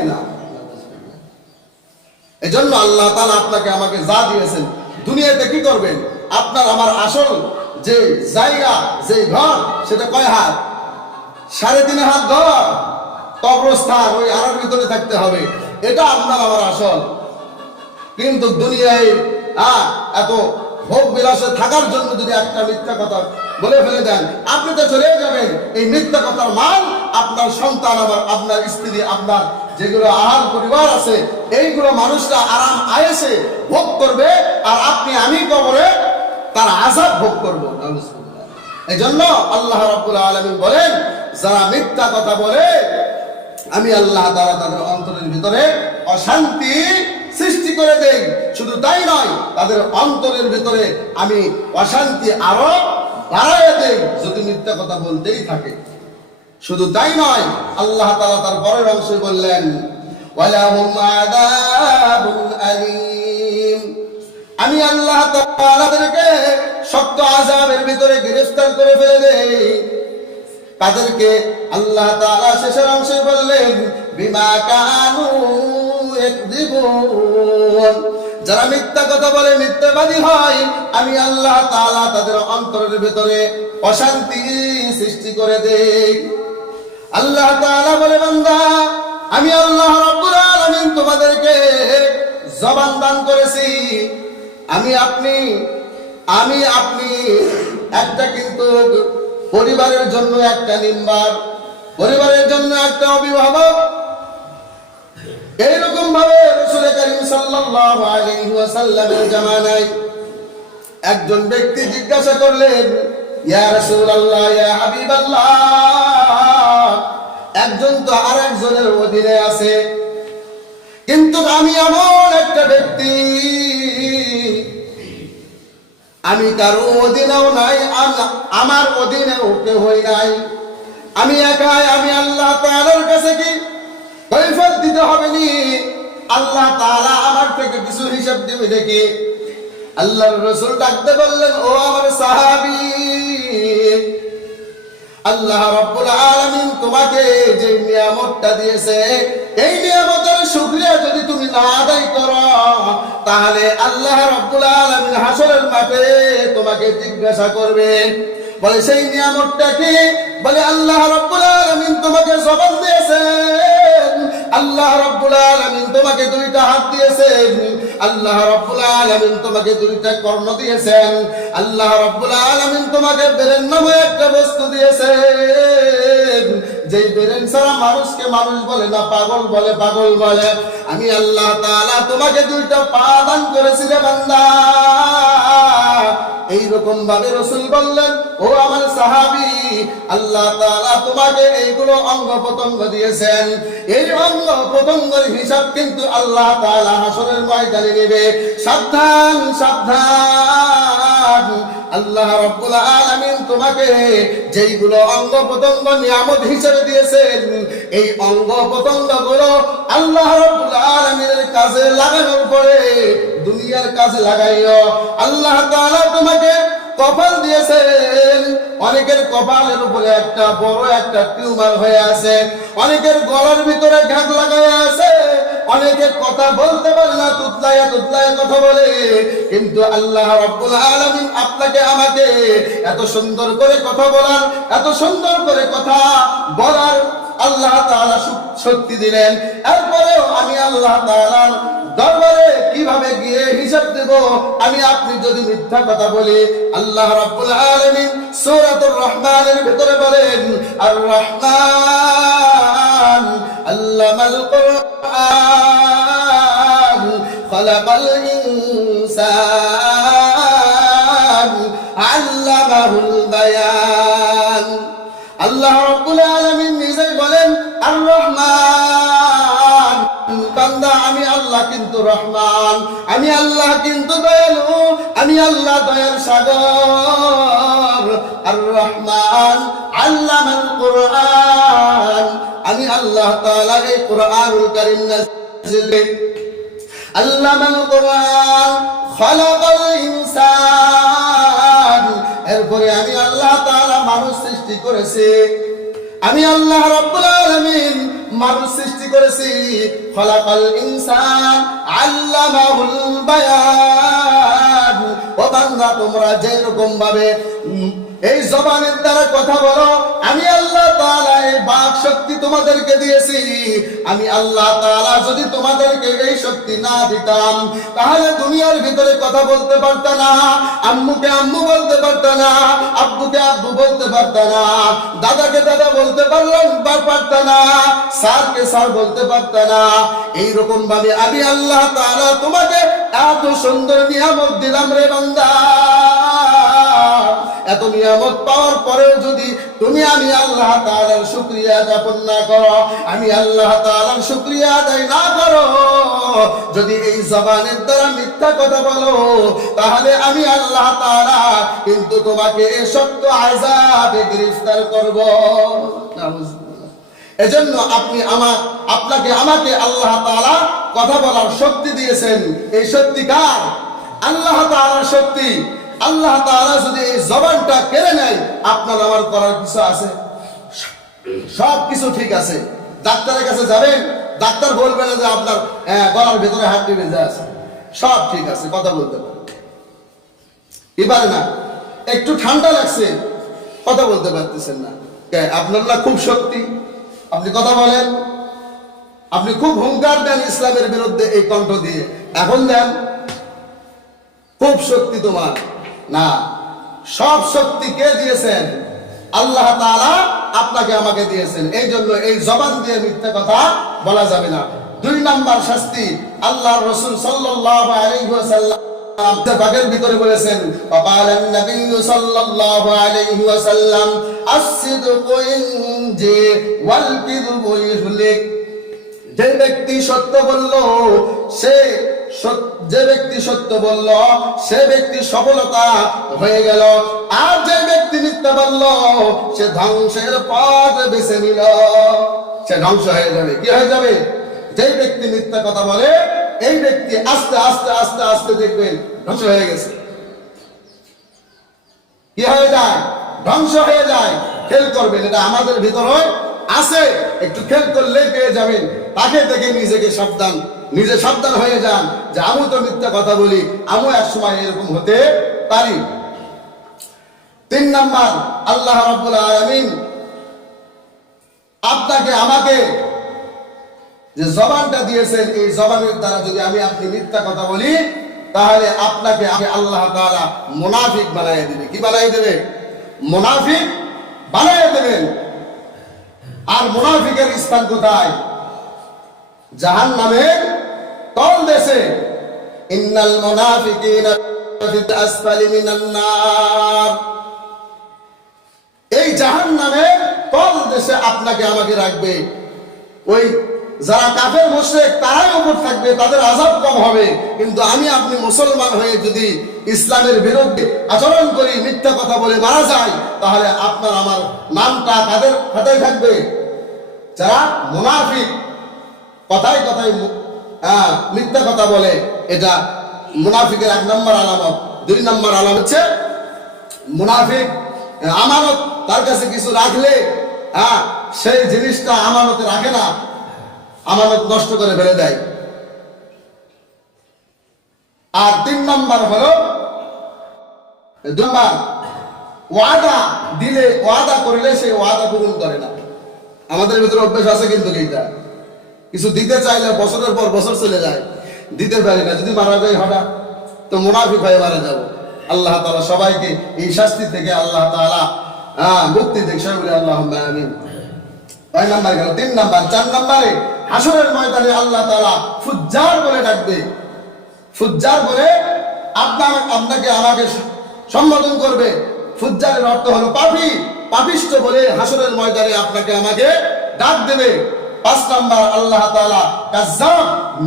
থাকে না। এজন্য আল্লাহ তাআলা আপনাকে আমাকে যা দিয়েছেন, দুনিয়াতে কি করবেন? আপনার আমার আসল যে জায়গা, যে ঘর, সেটা কয় হাত? 3.5 হাত ঘর, কবরস্থান, ওই আড়ার ভিতরে থাকতে হবে। এটা আপনার আমার আসল। কিন্তু দুনিয়ায় এত ভোগ বিলাসে থাকার জন্য যদি একটা মিথ্যা কথা বলে ফেলে দেন, আপনি তো চলে যাবেন। এই মিথ্যা কথার মান আপনার সন্তান, আপনার স্ত্রী, আপনার যেগুলো আহার পরিবার আছে, এইগুলো মানুষরা আরাম আয়েসে ভোগ করবে, আর আপনি আমি কবরে তার আযাব ভোগ করব। এই জন্য আল্লাহ রাব্বুল আলামিন বলেন, যারা মিথ্যা কথা বলে আমি আল্লাহ তাআলা তাদের অন্তরের ভিতরে অশান্তি সৃষ্টি করে দেই। শুধু তাই নয়, তাদের অন্তরের ভিতরে আমি অশান্তি আরো বাড়ায় দেই যদি মিথ্যা কথা বলতেই থাকে। শুধু তাই নয়, আল্লাহ তাআলা তার পরের অংশে বললেন, ওয়ালাহুম আযাবুন আলীম, আমি আল্লাহ তাআলা তাদেরকে শক্ত আযাবের ভিতরে গ্রেফতার করে ফেলে দেই। তাদেরকে আল্লাহ তাআলা শেষের অংশে বললেন, বিমা কানু ইয়াকযিবুন, যারা মিথ্যা কথা বলে, মিথ্যাবাদী হয়, আমি আল্লাহ তাআলা তাদের অন্তরের ভিতরে অশান্তি সৃষ্টি করে দেই। আল্লাহ তাআলা বলে, বান্দা, আমি আল্লাহ রাব্বুল আলামিন তোমাদেরকে জবান দান করেছি। আমি আপনি একটা কিন্তু পরিবারের জন্য একটা মেম্বার, পরিবারের জন্য একটা অভিভাবক। এইরকম ভাবে রাসূল কারীম সাল্লাল্লাহু আলাইহি ওয়াসাল্লামের জামানায় একজন ব্যক্তি জিজ্ঞাসা করলেন, ইয়া রাসূলুল্লাহ, ইয়া হাবিবাল্লাহ, একজন তো আরেকজনের অধীনে আছে, কিন্তু আমি এমন একটা ব্যক্তি, আমি কারো অধীনেও নাই, আমার অধীনেও কেউ নাই, আমি একাই। আমি আল্লাহ তাআলার কাছে কি কৈফিয়ত দিতে হবে নি? আল্লাহ তাআলা আমার থেকে কিছু হিসাব দিবে দেখি। আল্লাহর রাসূল ডাকতে বললেন, ও আমার সাহাবী, আল্লাহ রাব্বুল আলামিন তোমাকে যে নিয়ামতটা দিয়েছে, এই নিয়ামতের শুকরিয়া যদি তুমি না আদায় করো, তাহলে আল্লাহ রাব্বুল আলামিন হাসরের মাঠে তোমাকে জিজ্ঞাসা করবে। বলে, সেই নিয়ামতটা কি? বলে, আল্লাহ রাব্বুল আলামিন তোমাকে জবান দিয়েছেন, আল্লাহ রাব্বুল আলামিন তোমাকে 2টা হাত দিয়েছেন, আল্লাহ রাব্বুল আলামিন তোমাকে 2টা কর্ণ দিয়েছেন, আল্লাহ রাব্বুল আলামিন তোমাকে ব্রেন নামে একটা বস্তু দিয়েছেন, যেই ব্রেন ছাড়া মানুষকে মানুষ বলে না, পাগল বলে পাগল বলে। আমি আল্লাহ তাআলা তোমাকে 2টা পা দান করেছি রে বান্দা। এইরকম ভাবে রাসূল বললেন, ও আমার সাহাবী, আল্লাহ তাআলা তোমাকে এইগুলো অঙ্গ প্রত্যঙ্গ দিয়েছেন, এই অঙ্গ প্রত্যঙ্গের হিসাব কিন্তু আল্লাহ তাআলা হাসরের ময়দানে নেবে। সাবধান সাবধান, আল্লাহ রাব্বুল আলামিন তোমাকে যেইগুলো অঙ্গ প্রত্যঙ্গ নিয়ামত হিসেবে দিয়েছেন, এই অঙ্গ প্রত্যঙ্গগুলো আল্লাহ রাব্বুল আলামিনের কাজে লাগানোর পরে দুনিয়ার কাজে লাগাইও। আল্লাহ তাআলা তোমাকে কপাল দিয়েছেন, অনেকের কপালের উপরে একটা বড় একটা টিউমার হয়ে আছে, অনেকের গলার ভিতরে ঘাট লাগায়া আছে, অনেকে কথা বলতে পারে না, তুতলায়া তুতলায়া কথা বলে। কিন্তু আল্লাহ রাব্বুল আলামিন আপনাকে আমাকে এত সুন্দর করে কথা বলার, এত সুন্দর করে কথা বলার আল্লাহ তাআলা শক্তি দিলেন। এরপরেও আমি আল্লাহ তাআলার দরবারে কিভাবে গিয়ে হিসাব দেব? আমি আপনি যদি মিথ্যা কথা বলি, আল্লাহ রাব্বুল আলামিন সূরাতুর রহমানের ভিতরে বলেন, আর রহমান আল্লামাল কুরআন খালাকাল ইনসান আল্লামাহুল বায়ান। আল্লাহ রাব্বুল আলামিন নিজেই বলেন, আর রহমান, বান্দা আমি আল্লাহ কিন্তু রহমান, আমি আল্লাহ কিন্তু দয়ালু, আমি আল্লাহ দয়ার সাগর। আর রহমান আল্লামাল কুরআন, আমি আল্লাহ তাআলা এই কুরআনুল কারীম নাযিল, আল্লামাল কুরআন খালাকাল ইনসান। এরপরে আমি আল্লাহ তাআলা মানুষ সৃষ্টি করেছি। আমি আল্লাহ রাব্বুল আলামিন মানুষ সৃষ্টি করেছি, খলাকাল ইনসান আল্লামাহুল বায়ান। ও বান্দা, তোমরা যেরকম ভাবে এই জবানের দ্বারা কথা বলো, আমি আল্লাহ তাআলা এই বাক শক্তি তোমাদেরকে দিয়েছি। আমি আল্লাহ তাআলা যদি তোমাদেরকে এই শক্তি না দিতাম, তাহলে দুনিয়ার ভিতরে কথা বলতে পারতা না, আম্মুকে আম্মু বলতে পারতা না, আব্বুকে আব্বু বলতে পারতা না, দাদাকে দাদা বলতে পারতা না, স্যারকে স্যার বলতে পারতা না। এইরকম ভাবে আমি আল্লাহ তাআলা তোমাকে এত সুন্দর নিয়ামত দিলাম রে বান্দা। এত নিয়ামত পাওয়ার পরেও যদি তুমি আমি আল্লাহ তাআলার শুকরিয়া জ্ঞাপন না করো, আমি আল্লাহ তাআলার শুকরিয়া আদায় না করো, যদি এই জবানের দ্বারা মিথ্যা কথা বলো, তাহলে আমি আল্লাহ তাআলা কিন্তু তোমাকে এই শক্ত আযাবে গ্রেফতার করব। এজন্য আপনাকে আমাকে আল্লাহ তাআলা কথা বলার শক্তি দিয়েছেন। এই শক্তি কার? আল্লাহ তাআলার শক্তি। আল্লাহ তাআলা যদি এই জবানটা কেড়ে নেয়, আপনার আমার করার কিছু আছে? সব কিছু ঠিক আছে। ডাক্তারের কাছে যাবেন, ডাক্তার বলবে না যে আপনার গলার ভেতরে হাড্ডি ভেজা আছে। সব ঠিক আছে, কথা বলতে পারে কি পারে না? একটু ঠান্ডা লাগছে, কথা বলতে পারতেছেন না। আপনার না খুব শক্তি, আপনি কথা বলেন, আপনি খুব হুঙ্কার দেন ইসলামের বিরুদ্ধে এই কণ্ঠ দিয়ে, এখন দেন খুব শক্তি তোমার না। সব শক্তি কে দিয়েছেন? আল্লাহ তাআলা আপনাকে আমাকে দিয়েছেন। এই জন্য এই জবান দিয়ে মিথ্যা কথা বলা যাবে না। 2 নাম্বার শাস্তি আল্লাহর রাসূল সাল্লাল্লাহু আলাইহি ওয়াসাল্লাম বাগের ভিতরে বলেছেন, ওয়াকালান নবী সাল্লাল্লাহু আলাইহি ওয়াসাল্লাম as-sidqu inji ওয়াল কিযবু ইহলিক। যে ব্যক্তি সত্য বলল সে ব্যক্তি সফলতা হয়ে গেল, আর যে ব্যক্তি মিথ্যা বলল সে ধ্বংসের পথ বেছে নিল, সে ধ্বংস হয়ে যাবে। কি হয়ে যাবে? যে ব্যক্তি মিথ্যা কথা বলে, এই ব্যক্তি আস্তে আস্তে আস্তে আস্তে দেখবেন ধ্বংস হয়ে গেছে। কি হয়ে যায়? ধ্বংস হয়ে যায়। খেয়াল করবেন, এটা আমাদের ভিতরে আছে, একটু খেয়াল করলে পেয়ে যাবেন। তাকে দেখে নিজে সাবধান হয়ে যান যে আমি তো মিথ্যা কথা বলি, আমিও এক সময় এরকম হতে পারি। 3 নাম্বার, আল্লাহ রাব্বুল আলামিন আপনাকে আমাকে যে জবানটা দিয়েছেন, এই জবানের দ্বারা যদি আপনি মিথ্যা কথা বলি, তাহলে আপনাকে আল্লাহ তাআলা মুনাফিক বানায় দিবে। কি বানায় দেবে? মুনাফিক বানায় দেবেন। আর মুনাফিকের স্থান কোথায়? জাহান্নামের তলদেশে। ইন্নাল মুনাফিকিনা ফি আসফালি মিনান নার। এই জাহান্নামের তলদেশে আপনাকে আমাকে রাখবে। ওই যারা কাফের মুশরিক তারাই উপর থাকবে, তাদের আযাব কম হবে। কিন্তু আপনি মুসলমান হয়ে যদি ইসলামের বিরুদ্ধে আচরণ করি, মিথ্যা কথা বলে মারা যায়, তাহলে আপনার আমার নামটা কাদের খাতায় থাকবে? যারা মুনাফিক, কথায় কথায় মিথ্যা কথা বলে, এটা মুনাফিকের 1 নম্বর আলামত। 2 নম্বর আলামত হচ্ছে মুনাফিক আমানত তার কাছে কিছু রাখলে সেই জিনিসটা আমানতে রাখে না, আমানত নষ্ট করে ফেলে দেয়। আর 3 নম্বর হলো ওয়াদা দিলে, ওয়াদা করলে সেই ওয়াদা পূরণ করে না। আমাদের ভিতরে অভ্যাস আছে কিন্তু এইটা, কিছু দিতে চাইলে বছরের পর বছর চলে যায়, দিতে পারি না। যদি মারা যায় হঠাৎ, তো মুনাফিক হয়ে মারা যাব। আল্লাহ তাআলা সবাইকে এই শাস্তি থেকে আল্লাহ তাআলা মুক্তি দেখ, সবাই বলে আল্লাহুম্মা আমিন। 2 নাম্বার গেল। 3 নাম্বার, 4 নম্বরে হাসরের ময়দানে আল্লাহ তাআলা ফুজ্জার বলে ডাকবে। ফুজ্জার বলে আপনাকে আমাকে সম্বোধন করবে। ফুজ্জারের অর্থ হলো পাপী, পাপিষ্ঠ বলে হাসরের ময়দানে আপনাকে আমাকে ডাক দেবে। 5 নাম্বার, আল্লাহ তাআলা কাজ্জাব,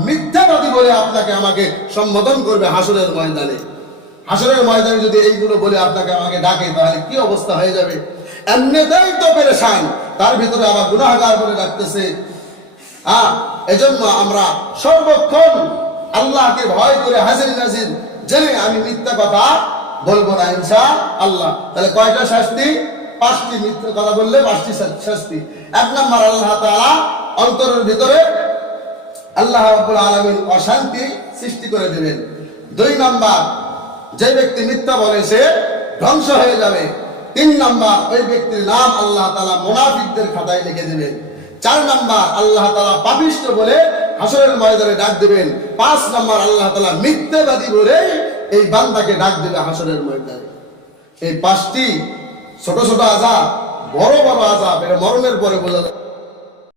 মিথ্যাবাদী বলে আপনাকে আমাকে সম্বোধন করবে হাসরের ময়দানে। হাসরের ময়দানে যদি এইগুলো বলে আপনাকে আমাকে ডাকে, তাহলে কি অবস্থা হয়ে যাবে? এমনিতেই তো পেরেশান, তার ভিতরে আবার গুনাহগার বলে ডাকতেছে। এজন্য আমরা সর্বক্ষণ আল্লাহকে ভয় করে হাজির নাজির জেনে আমি মিথ্যা কথা বলবো না ইনশাআল্লাহ। তাহলে কয়টা শাস্তি? পাঁচটি মিথ্যা কথা বললে পাঁচটি শাস্তি। এক নম্বর, আল্লাহ তাআলা অন্তরের ভিতরে আল্লাহ রাব্বুল আলামিন অশান্তি সৃষ্টি করে দেবেন। দুই নম্বর, যে ব্যক্তি মিথ্যা বলে সে ধ্বংস হয়ে যাবে। তিন নম্বর, ওই ব্যক্তির নাম আল্লাহ তাআলা মুনাফিকদের খাতায় লিখে দেবেন। চার নম্বর, আল্লাহ তাআলা পাপিষ্ঠ বলে হাসরের ময়দানে ডাক দিবেন। পাঁচ নম্বর, আল্লাহ তাআলা মিথ্যাবাদী বলে এই বান্দাকে ডাক দিবে হাসরের ময়দানে। এই পাঁচটি ছোট ছোট আযাব, বড় বড় আযাব, এটা মরণের পরে বোঝা যায়।